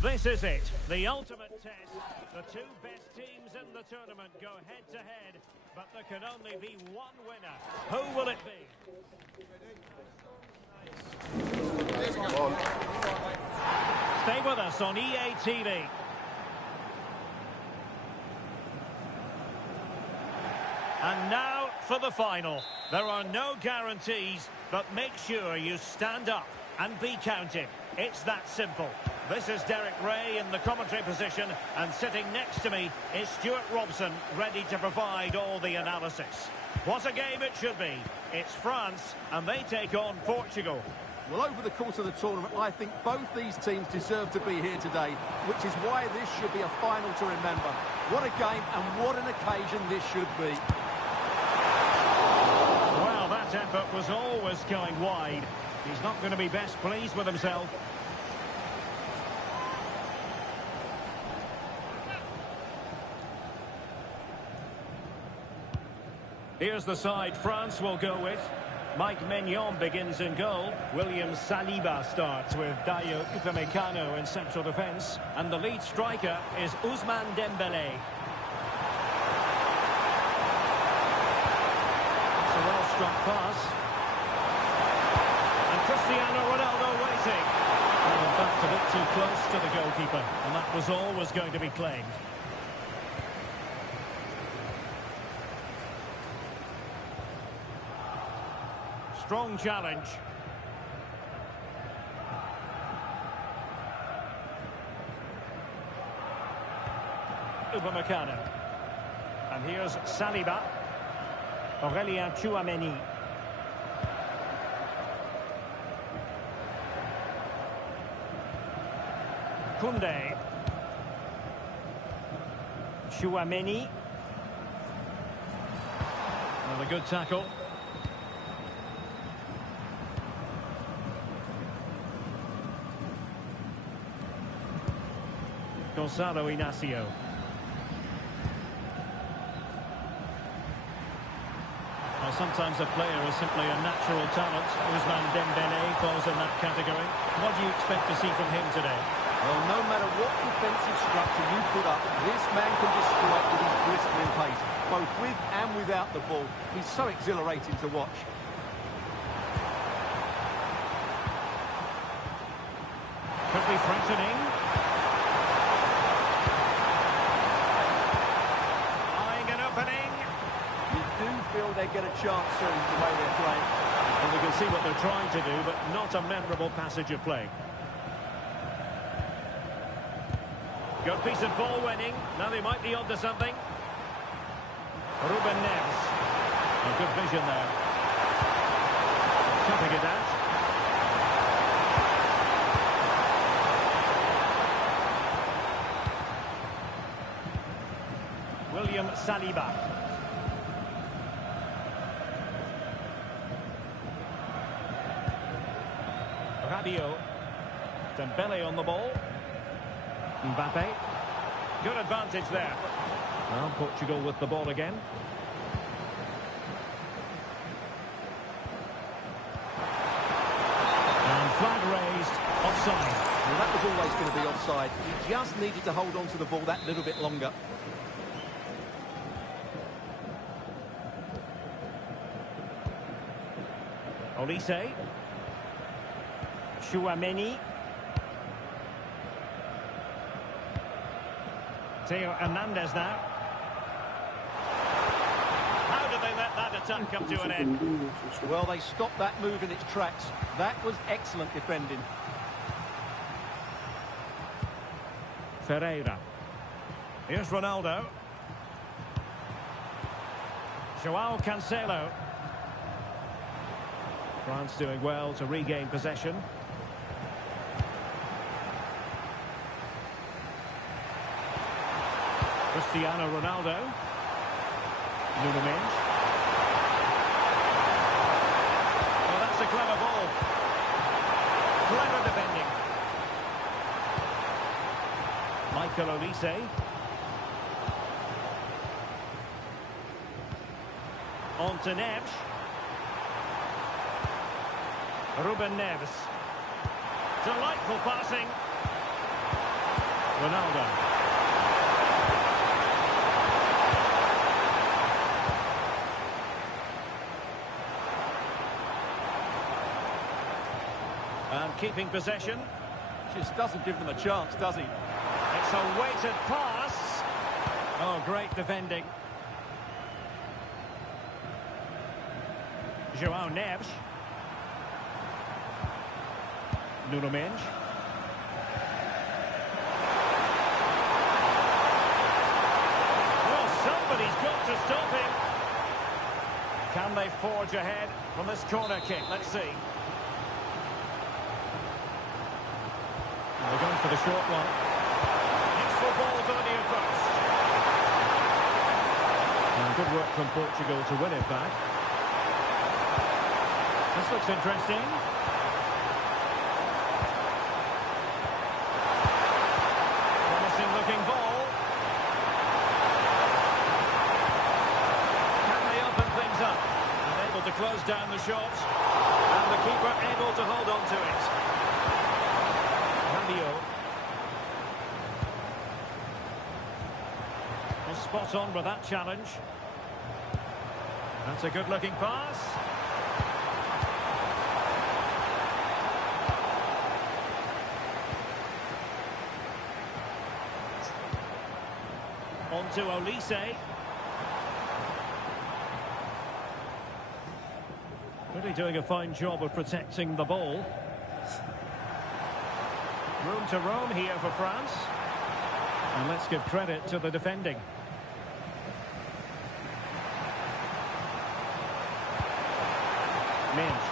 This is it, the ultimate test. The two best teams in the tournament go head-to-head, but there can only be one winner. Who will it be? Stay with us on EA TV. And now for the final. There are no guarantees, but make sure you stand up and be counted. It's that simple. This is Derek Ray in the commentary position, and sitting next to me is Stuart Robson, ready to provide all the analysis. What a game it should be. It's France, and they take on Portugal. Well, over the course of the tournament, I think both these teams deserve to be here today, which is why this should be a final to remember. What a game and what an occasion this should be. Well, that effort was always going wide. He's not going to be best pleased with himself. Here's the side France will go with. Mike Maignan begins in goal. William Saliba starts with Dayo Upamecano in central defence. And the lead striker is Ousmane Dembélé. It's a well-struck pass. And Cristiano Ronaldo waiting. And in fact, a bit too close to the goalkeeper. And that was always going to be claimed. Strong challenge. Upamecano. And here's Saliba. Aurélien Tchouameni. Koundé. Tchouameni. Another good tackle. Gonzalo Inacio. Well, sometimes a player is simply a natural talent. Ousmane Dembélé falls in that category. What do you expect to see from him today? Well, no matter what defensive structure you put up, this man can destroy it with his blistering pace, both with and without the ball. He's so exhilarating to watch. Could be threatening. They get a chance soon the way they're playing. And we can see what they're trying to do, but not a memorable passage of play. Good piece of ball winning. Now they might be onto something. Ruben Neves. A good vision there. Cutting it out. William Saliba. Rabiot. Dembélé on the ball. Mbappe. Good advantage there. Well, Portugal with the ball again. And flag raised. Offside. Well, that was always going to be offside. He just needed to hold on to the ball that little bit longer. Olise. Tchouameni. Theo Hernandez now. How did they let that attack come to an end? Well, they stopped that move in its tracks. That was excellent defending. Ferreira. Here's Ronaldo. João Cancelo. France doing well to regain possession. Cristiano Ronaldo. Nunes. Well, that's a clever ball. Clever defending. Michael Olise. On to Neves. Ruben Neves. Delightful passing. Ronaldo. And keeping possession. Just doesn't give them a chance, does he? It's a weighted pass. Oh, great defending. João Neves. Nuno Mendes. Well, somebody's got to stop him. Can they forge ahead from this corner kick? Let's see. And they're going for the short one. It's for ball to the near post. And good work from Portugal to win it back. This looks interesting. Promising looking ball. Can they open things up? And able to close down the shot. And the keeper able to hold on to it. Rabiot. Well, spot on with that challenge. That's a good looking pass. On to Olise. Really doing a fine job of protecting the ball. Room to roam here for France. And let's give credit to the defending. Mendes.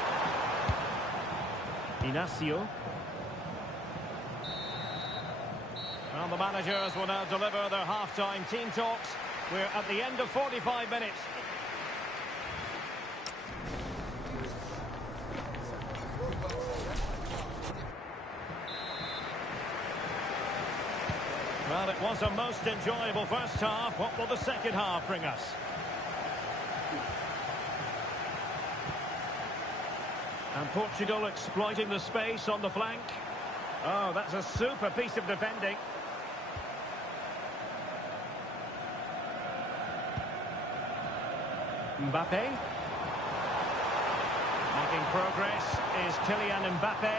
Inacio. Well, the managers will now deliver their half-time team talks. We're at the end of 45 minutes. Well, it was a most enjoyable first half. What will the second half bring us? And Portugal exploiting the space on the flank. Oh, that's a super piece of defending. Mbappe. Making progress is Kylian Mbappe.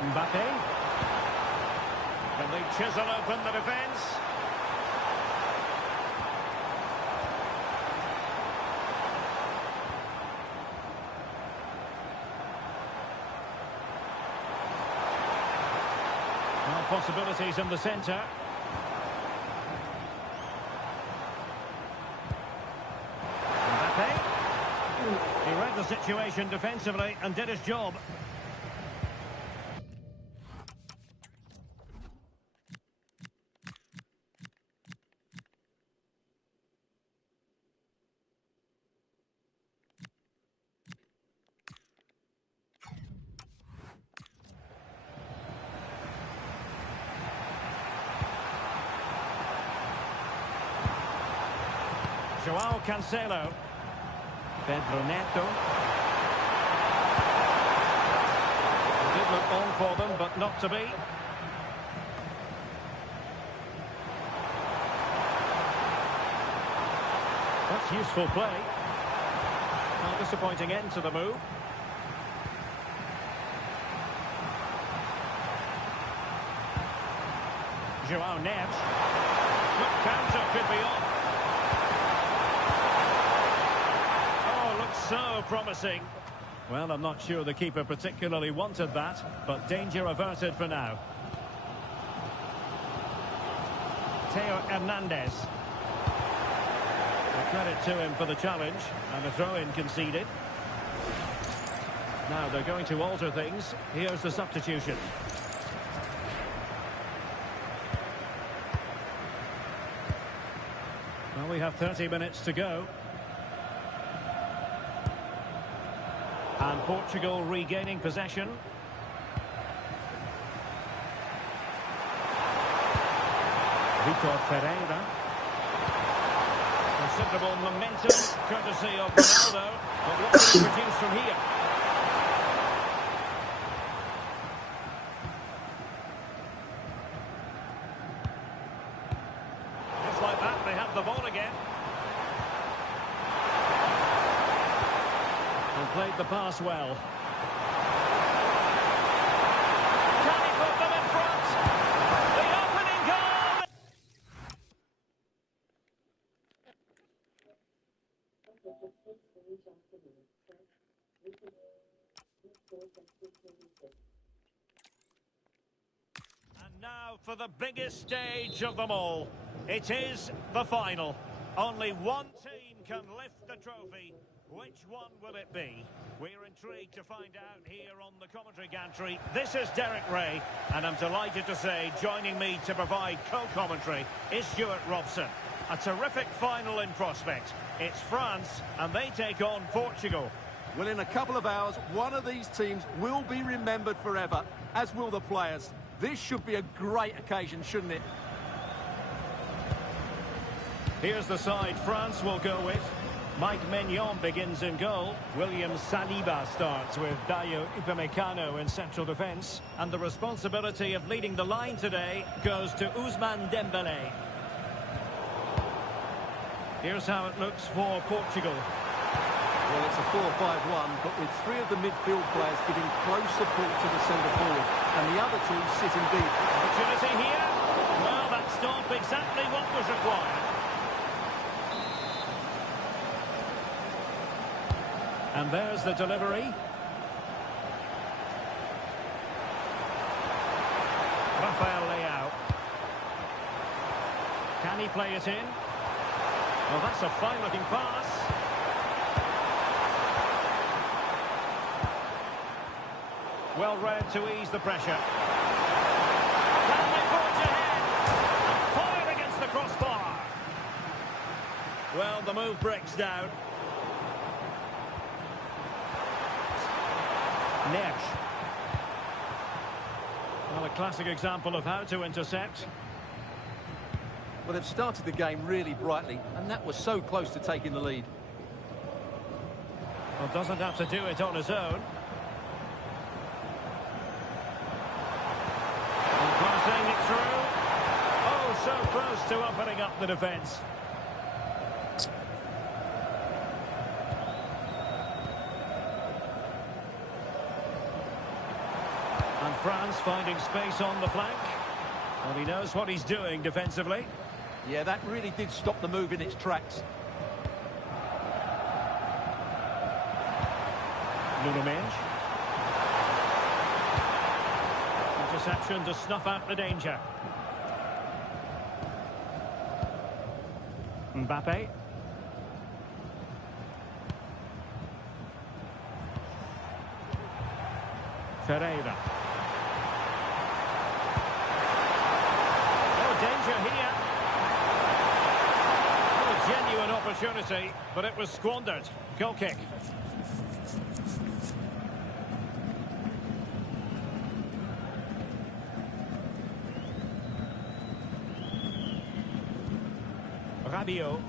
Mbappe. Can they chisel open the defence? Well, possibilities in the centre. Mbappe. He read the situation defensively and did his job. João Cancelo. Pedro Neto. It did look on for them, but not to be. That's useful play. Well, disappointing end to the move. João Neves. Good counter could be on. So promising. Well, I'm not sure the keeper particularly wanted that, but danger averted for now. Theo Hernandez. A credit to him for the challenge, and a throw-in conceded. Now they're going to alter things. Here's the substitution. Well, we have 30 minutes to go. And Portugal regaining possession. Vitor Pereira. Considerable momentum, courtesy of Ronaldo. But what can he produce from here? Just like that, they have the ball again. And played the pass well. Can he put them in front? The opening goal! And now for the biggest stage of them all. It is the final. Only one team can lift the trophy. Which one will it be? We're intrigued to find out here on the commentary gantry. This is Derek Ray, and I'm delighted to say joining me to provide co-commentary is Stuart Robson. A terrific final in prospect. It's France, and they take on Portugal. Well, in a couple of hours, one of these teams will be remembered forever, as will the players. This should be a great occasion, shouldn't it? Here's the side France will go with. Mike Maignan begins in goal. William Saliba starts with Dayo Upamecano in central defence. And the responsibility of leading the line today goes to Ousmane Dembélé. Here's how it looks for Portugal. Well, it's a 4-5-1, but with three of the midfield players giving close support to the centre forward, and the other two sitting deep. Opportunity here. Well, that stop exactly what was required. And there's the delivery. Rafael Leao. Can he play it in? Well, that's a fine-looking pass. Well read to ease the pressure. Can they forge ahead? And fire against the crossbar. Well, the move breaks down. Neves. Well, a classic example of how to intercept. Well, they've started the game really brightly, and that was so close to taking the lead. Well, doesn't have to do it on his own. And passing it through. Oh, so close to opening up the defence. And France finding space on the flank. Well, he knows what he's doing defensively. Yeah, that really did stop the move in its tracks. Nuno Mendes. Interception to snuff out the danger. Mbappe. Ferreira. Oh, danger here. Oh, a genuine opportunity, but it was squandered. Goal kick. Rabiot.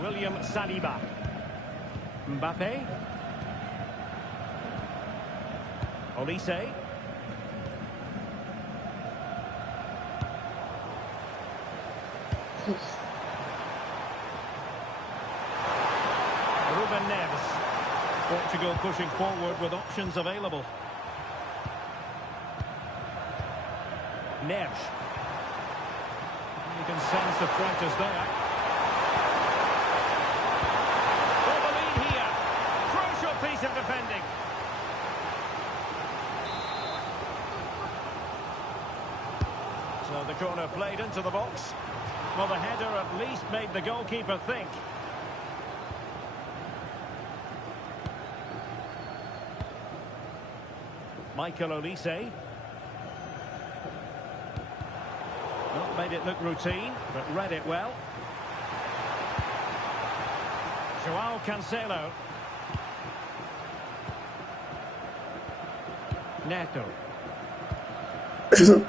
William Saliba. Mbappe. Olise. Ruben Neves. Portugal pushing forward with options available. Neves. You can sense the threat is there. For the lead here. Crucial piece of defending. So the corner played into the box. Well, the header at least made the goalkeeper think. Michael Olise. Not made it look routine, but read it well. Joao Cancelo. Neto. Good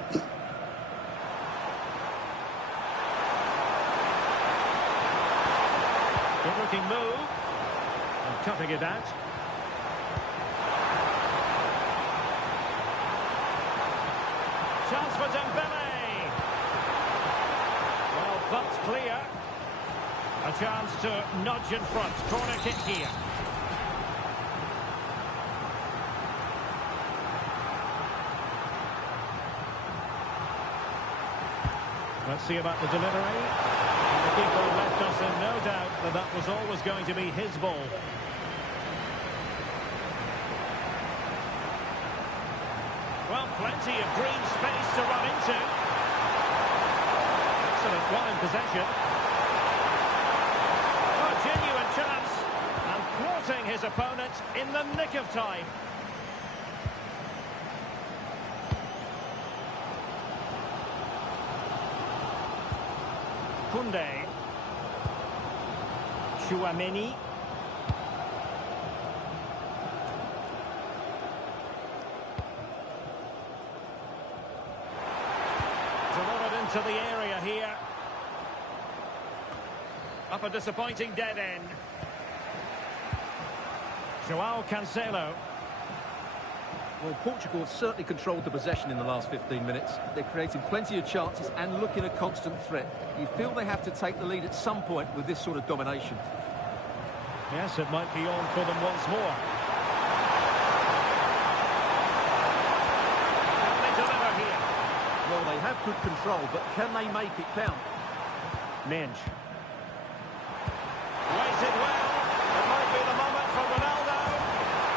looking move. And cutting it out. Chance for Dembele. Well, thumped clear. A chance to nudge in front. Corner kick here. Let's see about the delivery. And the keeper left us in no doubt that that was always going to be his ball. Well, plenty of green space to run into. Excellent one in possession. Oh, a genuine chance. And thwarting his opponent in the nick of time. Koundé. Chouameni. Delivered into the area here. Up a disappointing dead end. Joao Cancelo. Well, Portugal have certainly controlled the possession in the last 15 minutes. They're creating plenty of chances and looking a constant threat. You feel they have to take the lead at some point with this sort of domination. Yes, it might be on for them once more. Can they deliver here? Well, they have good control, but can they make it count? Minge. Weighted well. It might be the moment for Ronaldo.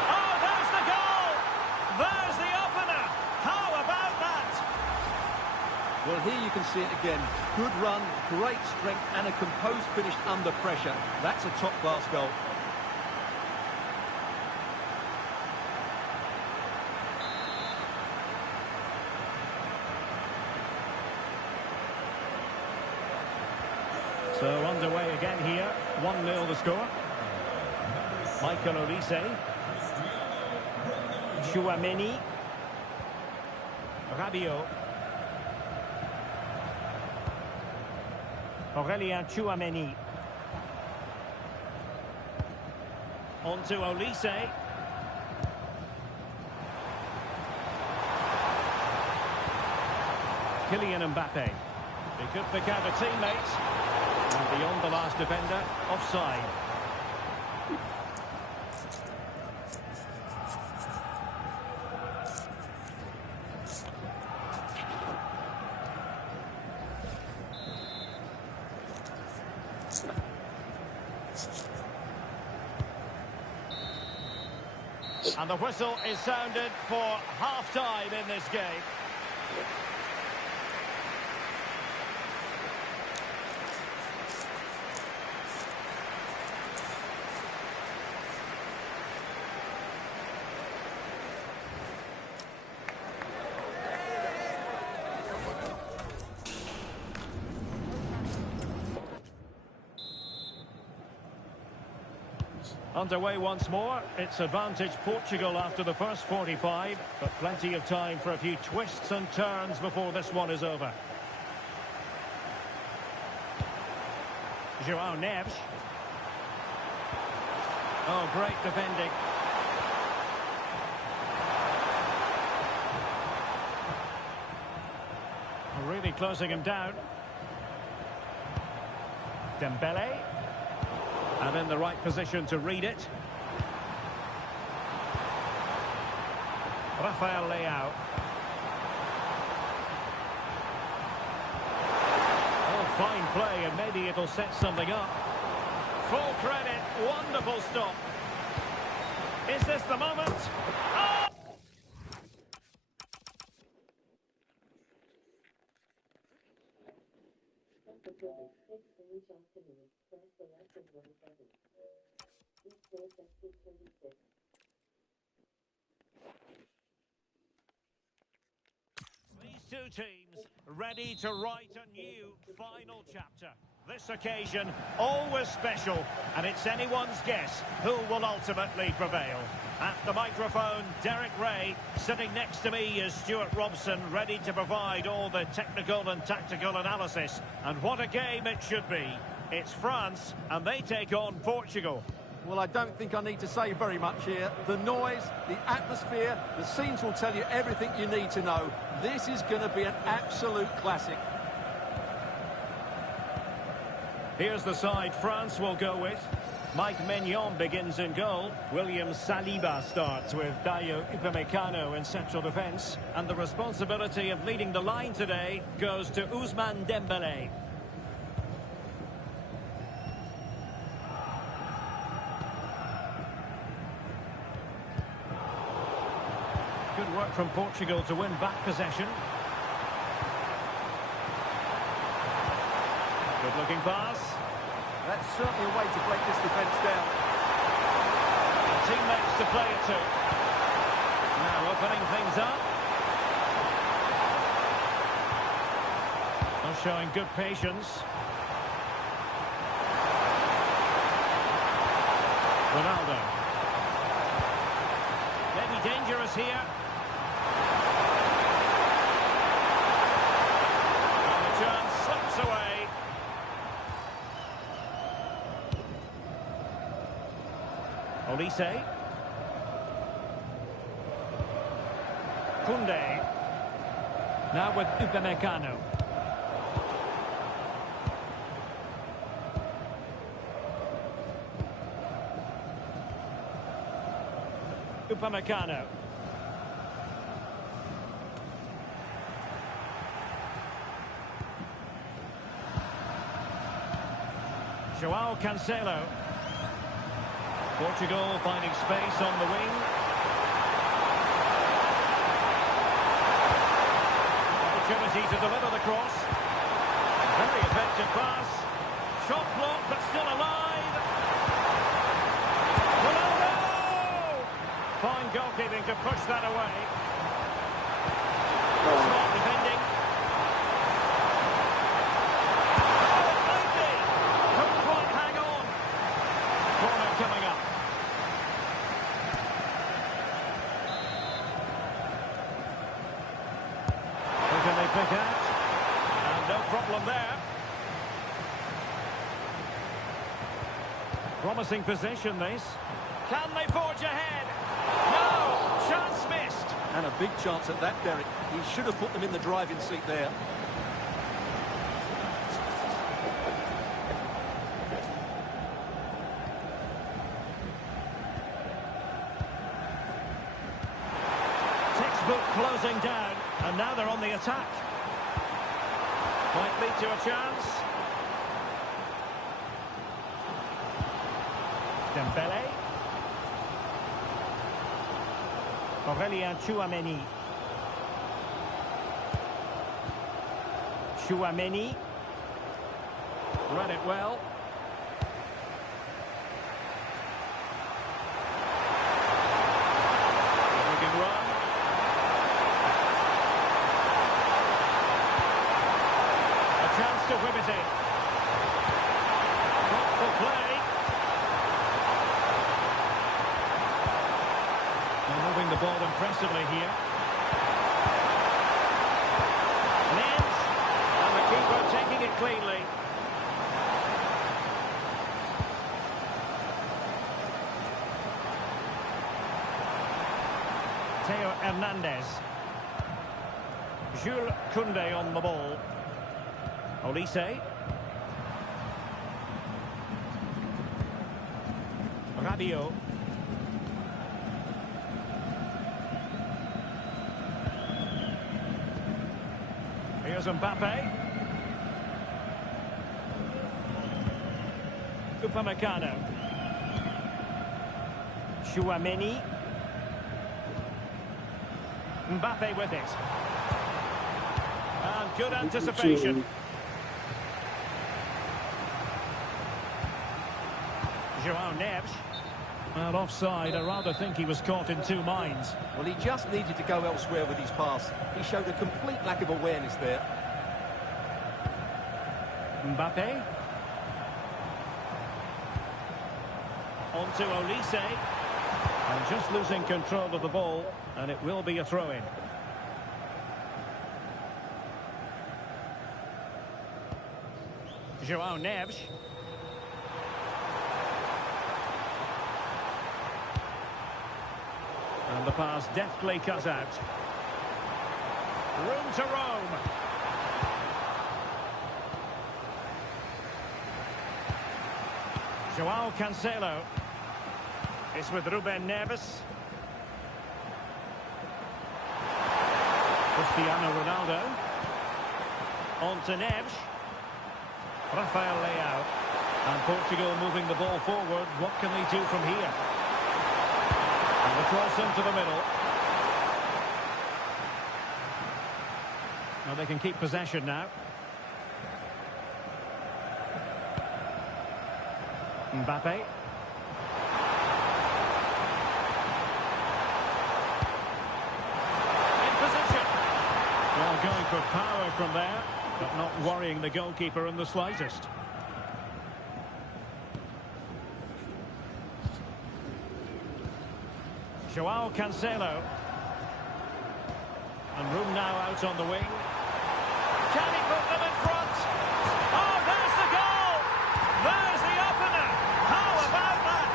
Oh, there's the goal! There's the opener! How about that? Well, here you can see it again. Good run, great strength, and a composed finish under pressure. That's a top-class goal. So underway again here. 1-0 the score. Michael Olise. Chouameni. Rabiot. Aurélien Chouameni. On to Olise. Kylian Mbappe. He could pick out a teammate. And beyond the last defender, offside. And the whistle is sounded for half-time in this game. Underway once more. It's advantage Portugal after the first 45, but plenty of time for a few twists and turns before this one is over. Joao Neves. Oh, great defending. Really closing him down. Dembele. And in the right position to read it. Rafael Leao. Oh, fine play, and maybe it'll set something up. Full credit, wonderful stop. Is this the moment? Oh! These two teams ready to write a new final chapter. This occasion always special, and it's anyone's guess who will ultimately prevail. At the microphone, Derek Ray. Sitting next to me is Stuart Robson, ready to provide all the technical and tactical analysis. And what a game it should be. It's France, and they take on Portugal. Well, I don't think I need to say very much here. The noise, the atmosphere, the scenes will tell you everything you need to know. This is going to be an absolute classic. Here's the side France will go with. Mike Maignan begins in goal. William Saliba starts with Dayo Upamecano in central defence. And the responsibility of leading the line today goes to Ousmane Dembélé. Good work from Portugal to win back possession. Good-looking pass. That's certainly a way to break this defence down. And teammates to play it to. Now opening things up. Well, showing good patience. Ronaldo. Maybe dangerous here. And the chance slips away. Olise. Koundé. Now with Upamecano. Upamecano. João Cancelo. Portugal finding space on the wing. Opportunity to deliver the cross. Very effective pass. Shot blocked but still alive. Ronaldo! Fine goalkeeping to push that away. Smart defending. Couldn't quite hang on. Corner coming up. Who can they pick out? And no problem there. Promising position, this. Can they forge ahead? No! Chance missed. And a big chance at that, Derek. He should have put them in the driving seat there. Textbook closing down, and now they're on the attack. Might lead to a chance. Dembélé. Aurélien Tchouaméni. Tchouaméni. Read it well. He can run. A chance to whip it in. Thoughtful play. They're moving the ball impressively here. Lens. And the keeper taking it cleanly. Theo Hernandez. Jules Koundé on the ball. Olise. Rabiot. Here's Mbappe. Upamecano. Tchouaméni. Mbappe with it. And good anticipation. João Neves. Well, offside. I rather think he was caught in two minds. Well, he just needed to go elsewhere with his pass. He showed a complete lack of awareness there. Mbappe. On to Olise. And just losing control of the ball, and it will be a throw-in. João Neves. And the pass deftly cut out. Room to roam. João Cancelo. It's with Ruben Neves. Cristiano Ronaldo. On to Neves. Rafael Leao. And Portugal moving the ball forward. What can they do from here? And the cross into the middle. Well, they can keep possession now. Mbappe. Well, going for power from there, but not worrying the goalkeeper in the slightest. João Cancelo. And room now out on the wing. Can he put them in front? Oh, there's the goal! There's the opener! How about that?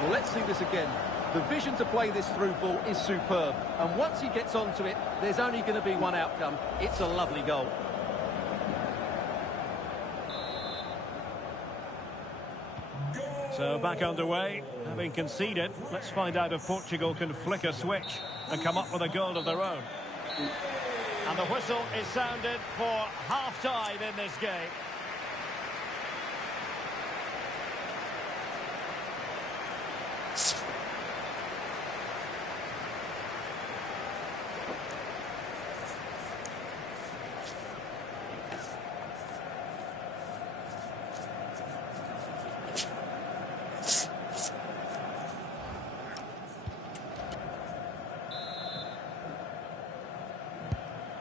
Well, let's see this again. The vision to play this through ball is superb. And once he gets onto it, there's only going to be one outcome. It's a lovely goal. So back underway, having conceded. Let's find out if Portugal can flick a switch and come up with a goal of their own. And the whistle is sounded for half-time in this game.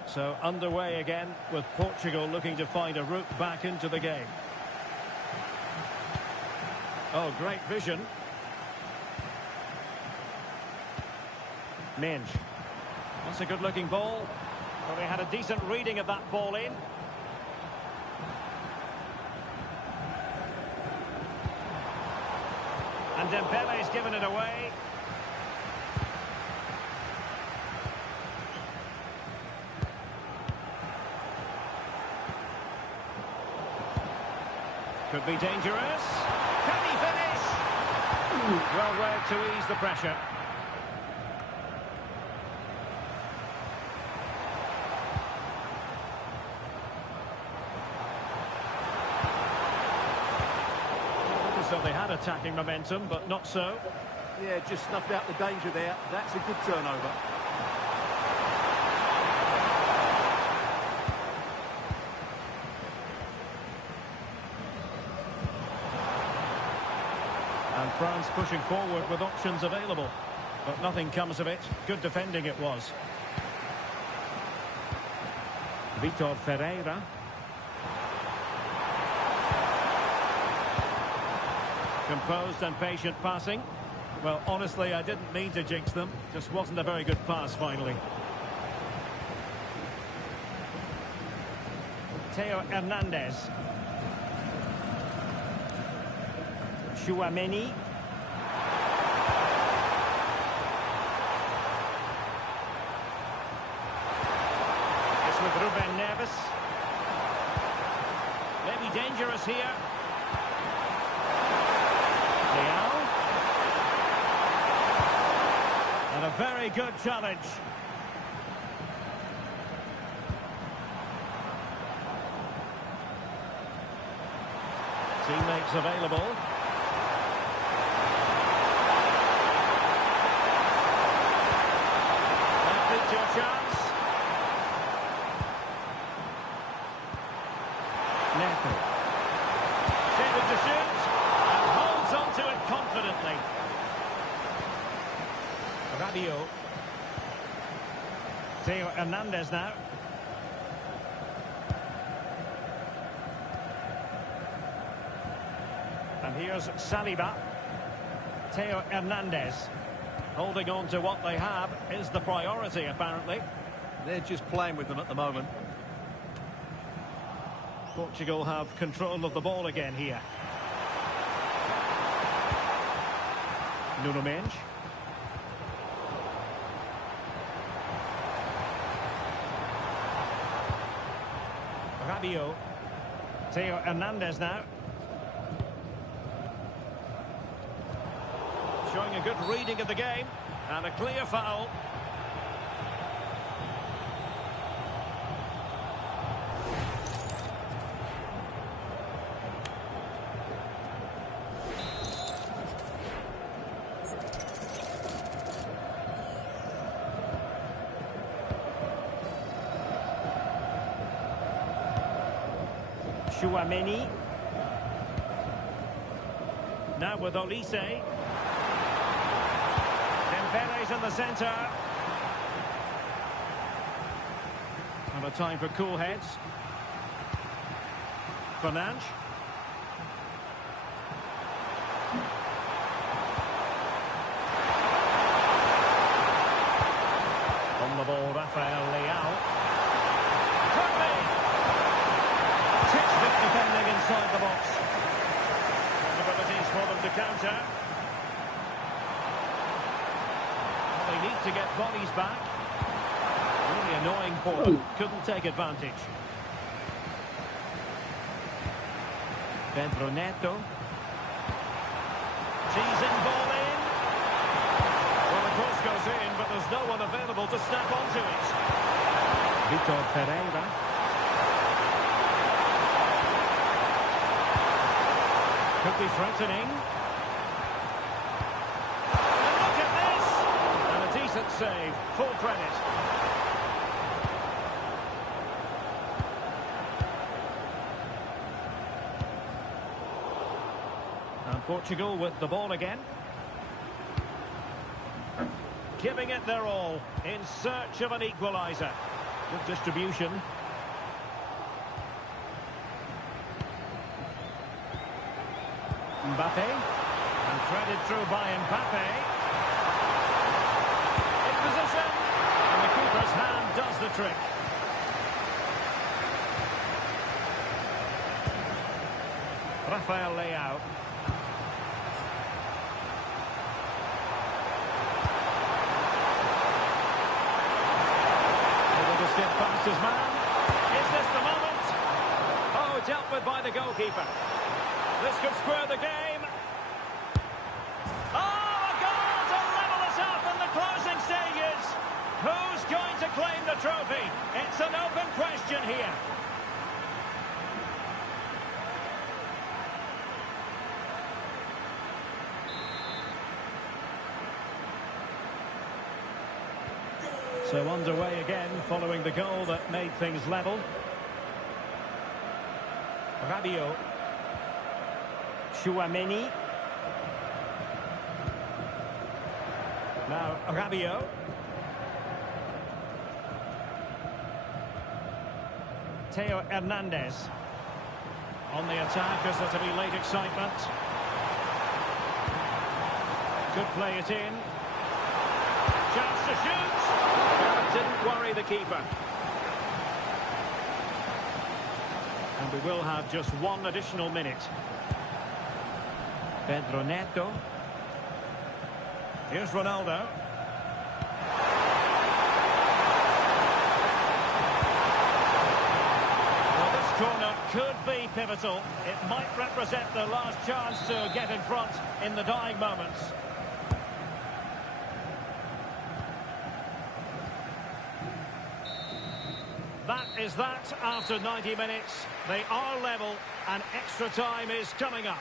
So underway again with Portugal looking to find a route back into the game. Oh, great vision. Minge. That's a good-looking ball. Well, they had a decent reading of that ball in. And Dembele's given it away. Could be dangerous. Can he finish? Well read to ease the pressure. So they had attacking momentum, but not so. Yeah, just snuffed out the danger there. That's a good turnover. And France pushing forward with options available. But nothing comes of it. Good defending it was. Vitor Ferreira. Composed and patient passing. Well, honestly, I didn't mean to jinx them. Just wasn't a very good pass, finally. Theo Hernandez. Chouameni. It's with Ruben Neves. Maybe dangerous here. Leao. And a very good challenge. Teammates available. Neto. Shaded to shoot. And holds on to it confidently. Rabiot. Theo Hernandez now. And here's Saliba. Theo Hernandez. Holding on to what they have is the priority, apparently. They're just playing with them at the moment. Portugal have control of the ball again here. Nuno Mendes. Rabiot. Theo Hernandez now. Showing a good reading of the game. And a clear foul. Chouameni. Now with Olise. Dembele's in the centre. And a time for cool heads. Fernandes. On the ball, Rafael Leao. Could be. Bit defending inside the box. Possibilities for them to counter. Well, they need to get bodies back. Really annoying for them. Couldn't take advantage. Pedro Neto. Teasing ball in. Well, the cross goes in, but there's no one available to step onto it. Vitor Pereira. Could be threatening. And look at this! And a decent save. Full credit. And Portugal with the ball again. Giving it their all in search of an equaliser. Good distribution. Mbappe, and threaded through by Mbappe. In position, and the keeper's hand does the trick. Rafael Leao. Able to skip past his man. Is this the moment? Oh, dealt with by the goalkeeper. This could square the game. Oh, a goal to level us up in the closing stages. Who's going to claim the trophy? It's an open question here. So underway again following the goal that made things level. Rabiot. Chouameni. Now Rabiot. Theo Hernandez. On the attack as there to be late excitement. Could play it in. Chance to shoot. But didn't worry the keeper. And we will have just one additional minute. Pedro Neto. Here's Ronaldo. Well, this corner could be pivotal. It might represent the last chance to get in front in the dying moments. That is that after 90 minutes. They are level and extra time is coming up.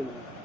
Mm-hmm.